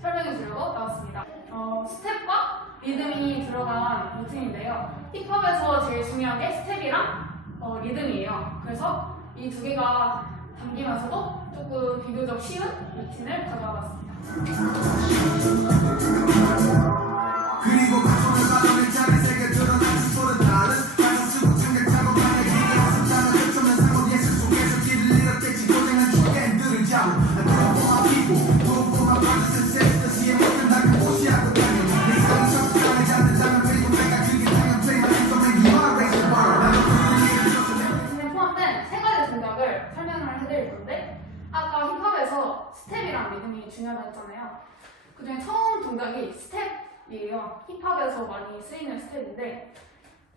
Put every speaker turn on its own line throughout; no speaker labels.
설명해 주려고 나왔습니다. 어, 스텝과 리듬이 들어간 루틴인데요. 힙합에서 제일 중요한 게 스텝이랑 어, 리듬이에요. 그래서 이 두 개가 담기면서도 조금 비교적 쉬운 루틴을 가져와 봤습니다.
그리고 가슴을 바람을
스텝이랑 리듬이 중요하다고 했잖아요. 그 중에 처음 동작이 스텝이에요. 힙합에서 많이 쓰이는 스텝인데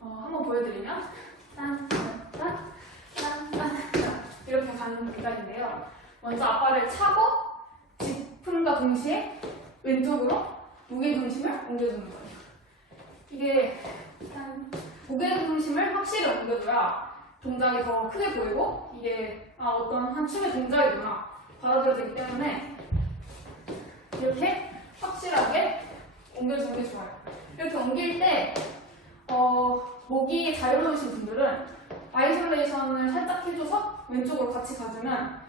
어, 한번 보여드리면 딴, 딴, 딴, 딴, 딴, 딴 이렇게 가는 동작인데요. 먼저 앞발을 차고 짚음과 동시에 왼쪽으로 무게 중심을 옮겨주는 거예요. 이게 일단 무게 중심을 확실히 옮겨줘야 동작이 더 크게 보이고 이게 아 어떤 한 춤의 동작이구나 받아들여지기 때문에 이렇게 확실하게 옮겨주는 게 좋아요. 이렇게 옮길 때 어, 목이 자유로우신 분들은 아이솔레이션을 살짝 해줘서 왼쪽으로 같이 가주면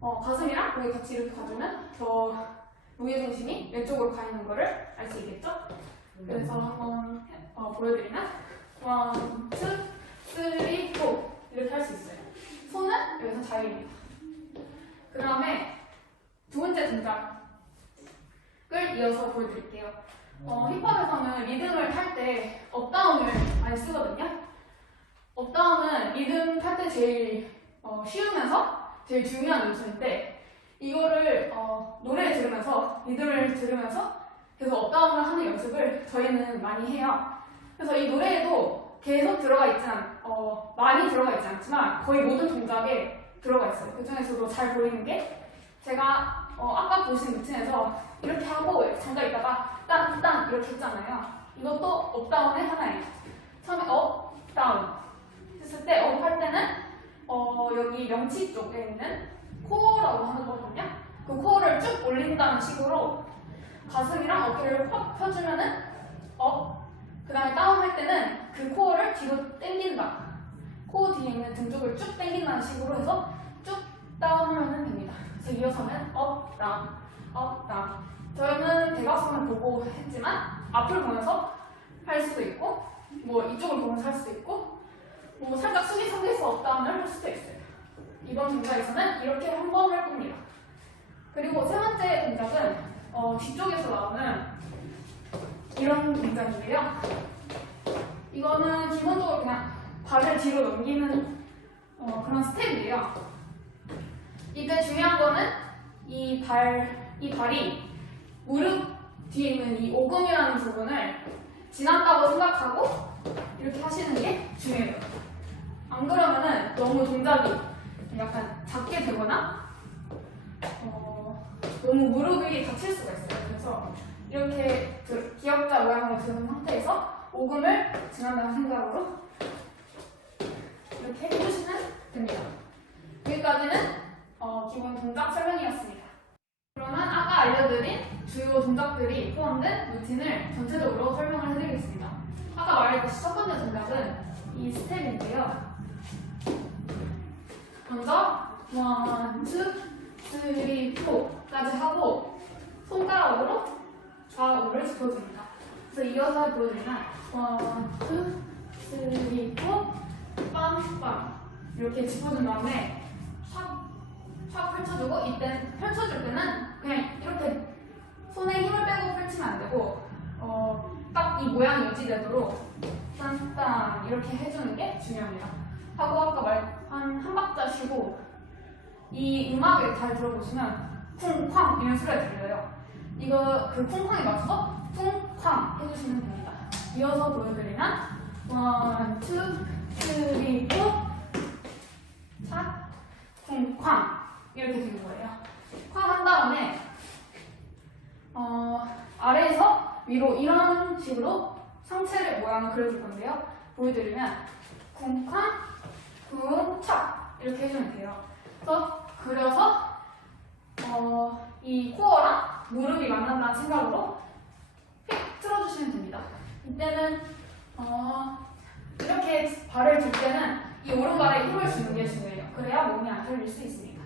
어, 가슴이랑 목이 같이 이렇게 가주면 더 무게 중심이 왼쪽으로 가 있는 거를 알 수 있겠죠? 그래서 한번 어, 보여드리면 원, 투, 쓰리, 포 이렇게 할 수 있어요. 손은 여기서 자유입니다. 그 다음에 두 번째 동작을 이어서 보여드릴게요. 어, 힙합에서는 리듬을 탈 때 업다운을 많이 쓰거든요. 업다운은 리듬 탈 때 제일 어, 쉬우면서 제일 중요한 요소인데 이거를 어, 노래 들으면서 리듬을 들으면서 계속 업다운을 하는 연습을 저희는 많이 해요. 그래서 이 노래에도 계속 들어가 있지 않, 어, 많이 들어가 있지 않지만 거의 모든 동작에 들어가 있어요. 그 중에서도 잘 보이는 게 제가 어, 아까 보신 루틴에서 이렇게 하고 잠깐 있다가 땅, 땅 이렇게 했잖아요. 이것도 업다운의 하나예요. 처음에 업, 다운 했을 때 업 할 때는 어, 여기 명치 쪽에 있는 코어라고 하는 거거든요. 그 코어를 쭉 올린다는 식으로 가슴이랑 어깨를 확 펴주면은 업, 그 다음에 다운 할 때는 그 코어를 뒤로 당긴다. 코어 뒤에 있는 등 쪽을 쭉 당긴다는 식으로 해서 쭉 다운하면 됩니다. 그래서 이어서는 업, 다운, 업, 다운. 저희는 대각선을 보고 했지만 앞을 보면서 할 수도 있고 뭐 이쪽을 보면서 할 수도 있고 뭐 살짝 숙이 상태에서 업, 다운을 할 수도 있어요. 이번 동작에서는 이렇게 한 번 할 겁니다. 그리고 세 번째 동작은 어, 뒤쪽에서 나오는 이런 동작인데요. 이거는 기본적으로 그냥 발을 뒤로 넘기는 어, 그런 스텝이에요. 이때 중요한 거는 이 발, 이 발이 무릎 뒤에 있는 이 오금이라는 부분을 지난다고 생각하고 이렇게 하시는 게 중요해요. 안 그러면은 너무 동작이 약간 작게 되거나 어, 너무 무릎이 다칠 수가 있어요. 그래서 이렇게 들- 기역자 모양으로 드는 상태에서 오금을 지난다는 생각으로 이렇게 해주시면 됩니다. 여기까지는 어, 기본 동작 설명이었습니다. 그러면 아까 알려드린 주요 동작들이 포함된 루틴을 전체적으로 설명을 해드리겠습니다. 아까 말했듯이 첫 번째 동작은 이 스텝인데요. 먼저 원, 투, 쓰리, 포까지 하고 손가락으로 좌우를 짚어줍니다. 그래서 이어서 보여드리면 원, 투, 쓰리, 포, 빵빵 이렇게 짚어준 다음에 촥, 촥 펼쳐주고 이때 펼쳐줄 때는 그냥 이렇게 손에 힘을 빼고 펼치면 안 되고 어, 딱 이 모양이 유지되도록 딴딴 이렇게 해주는 게 중요합니다. 하고 아까 말한 한 박자 쉬고 이 음악을 잘 들어보시면 쿵쾅 이런 소리가 들려요. 이거 그 쿵쾅에 맞춰서 쿵쾅 해주시면 됩니다. 이어서 보여드리면 원, 투, 쓰리, 포, 차, 쿵쾅 이렇게 되는 거예요. 쾅 한 다음에 어, 아래에서 위로 이런 식으로 상체를 모양을 그려줄 건데요. 보여드리면 쿵쾅, 쿵착 이렇게 해주면 돼요. 그래서 그려서 어, 이 코어랑 무릎이 만난다는 생각으로 휙 틀어주시면 됩니다. 이때는 어, 이렇게 발을 들 때는 이 오른발에 힘을 주는 게 중요해요. 그래야 몸이 안 틀릴 수 있습니다.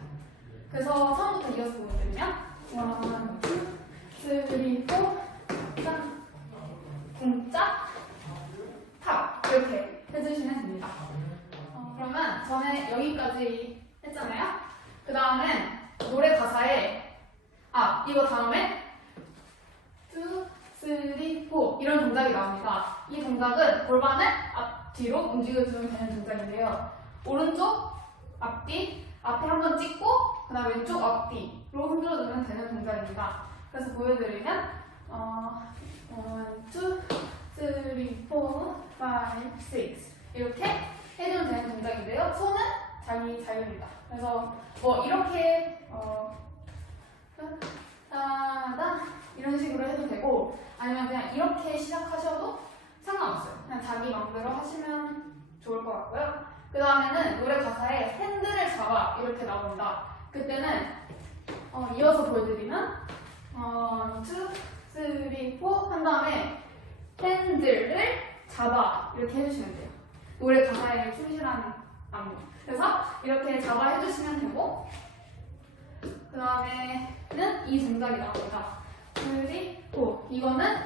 그래서 처음부터 이어서 보여드리면 원, 투, 쓰리, 포, 짠, 궁짝, 탑 이렇게 해주시면 됩니다. 어, 그러면 전에 여기까지 했잖아요. 그 다음엔 노래 가사에 아 이거 다음에 two, three, four 이런 동작이 나옵니다. 이 동작은 골반을 앞 뒤로 움직여주면 되는 동작인데요. 오른쪽 앞뒤 앞에 한 번 찍고 그 다음 왼쪽 앞뒤로 흔들어 주면 되는 동작입니다. 그래서 보여드리면 어, one, two, three, four, five, six 이렇게 해주면 되는 동작인데요. 손은 자기 자유입니다. 그래서 뭐 이렇게 어, 따다 이런 식으로 해도 되고 아니면 그냥 이렇게 시작하셔도 상관없어요. 그냥 자기 마음대로 하시면 좋을 것 같고요. 그 다음에는 노래 가사에 핸들을 잡아 이렇게 나옵니다. 그때는 어, 이어서 보여드리면 어, two, three, four 한 다음에 핸들을 잡아 이렇게 해주시면 돼요. 노래 가사에 충실한 안무. 그래서 이렇게 잡아 해주시면 되고 그 다음에는 이 동작이 나옵니다. three, four 이거는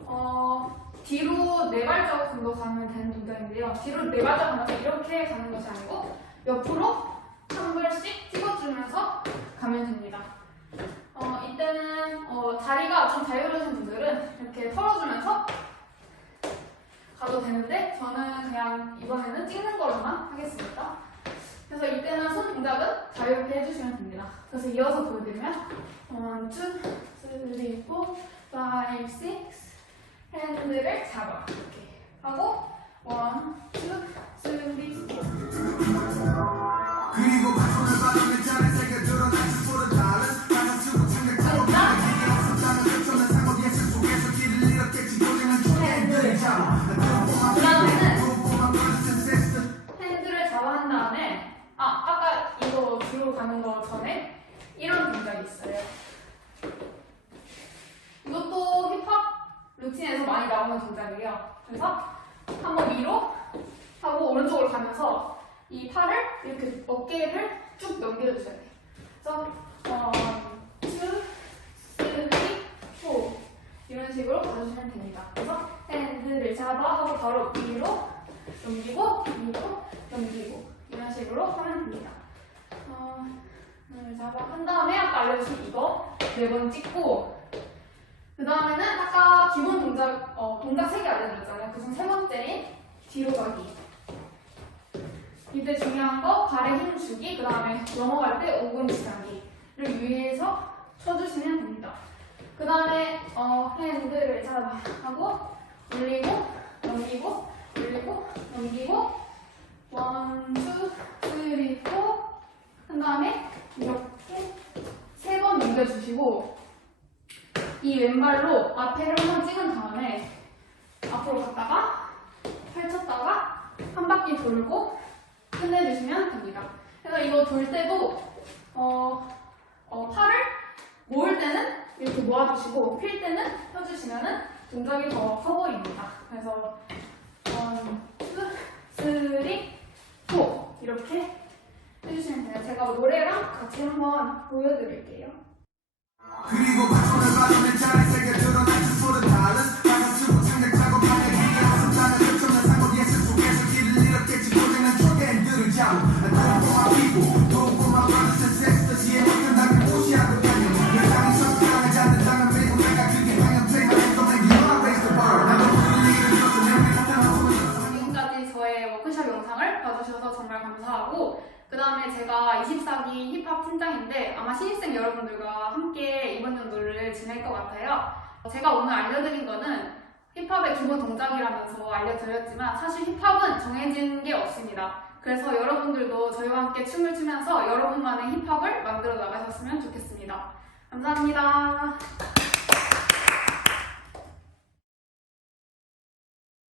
어, 뒤로 네 발자국 정도 가면 되는 동작인데요. 뒤로 네 발자국 가면서 이렇게 가는 것이 아니고 옆으로 한 발씩 찍어주면서 가면 됩니다. 어, 이때는 어, 다리가 좀 자유로우신 분들은 이렇게 털어주면서 가도 되는데 저는 그냥 이번에는 찍는 걸로만 하겠습니다. 그래서 이때는 손 동작은 자유롭게 해주시면 됩니다. 그래서 이어서 보여드리면 1, 2, 3, 4, 5, 6 손들을 잡아. 이렇게 하고 원, 투, 쓰리, 포.
그리고 바톤을 받으면 잘해 새가 드러나지 소를 다른 나가 쓰고 창작자로
가는
길을 없었다는 그처럼 상업 예술 속에서 길을 잃었겠지. 고생한 초년들의 자로
핸들을 잡아 한 다음에 아 아까 이거 들어 가는 거 전에 이런 동작이 있어요. 루틴에서 많이 나오는 동작이에요. 그래서 한번 위로 하고 오른쪽으로 가면서 이 팔을 이렇게 어깨를 쭉 넘겨주셔야 돼요. 그래서 원, 투, 쓰리, 포 이런 식으로 가주시면 됩니다. 그래서 핸들을 잡아 하고 바로 위로 넘기고 위로 넘기고 이런 식으로 하면 됩니다. 어, 눈을 잡아 한 다음에 아까 알려주신 이거 네 번 찍고 그 다음에는 아까 기본 동작 어, 동작 세개 알려드렸잖아요. 그중 세 번째인 뒤로 가기. 이때 중요한 거 발에 힘 주기, 그 다음에 넘어갈 때 오금 지나기를 위해서 쳐주시면 됩니다. 그 다음에 어, 핸들을 잡아 하고 올리고 넘기고 올리고 넘기고 원, 투, 쓰리, 포. 한 다음에 이렇게 세 번 넘겨주시고 이 왼발로 앞에를 한번 찍은 다음에 앞으로 갔다가 펼쳤다가 한 바퀴 돌고 끝내주시면 됩니다. 그래서 이거 돌 때도 어, 어, 팔을 모을 때는 이렇게 모아주시고 필 때는 펴주시면은 동작이 더 커 보입니다. 그래서 원, 투, 쓰리, 포 이렇게 해주시면 돼요. 제가 노래랑 같이 한번 보여드릴게요.
그리고 바톤을 받으면 자리 새겨 드러
힙합 팀장인데 아마 신입생 여러분들과 함께 이번 연도를 지낼 것 같아요. 제가 오늘 알려드린 거는 힙합의 기본 동작이라면서 알려드렸지만 사실 힙합은 정해진 게 없습니다. 그래서 여러분들도 저희와 함께 춤을 추면서 여러분만의 힙합을 만들어 나가셨으면 좋겠습니다. 감사합니다.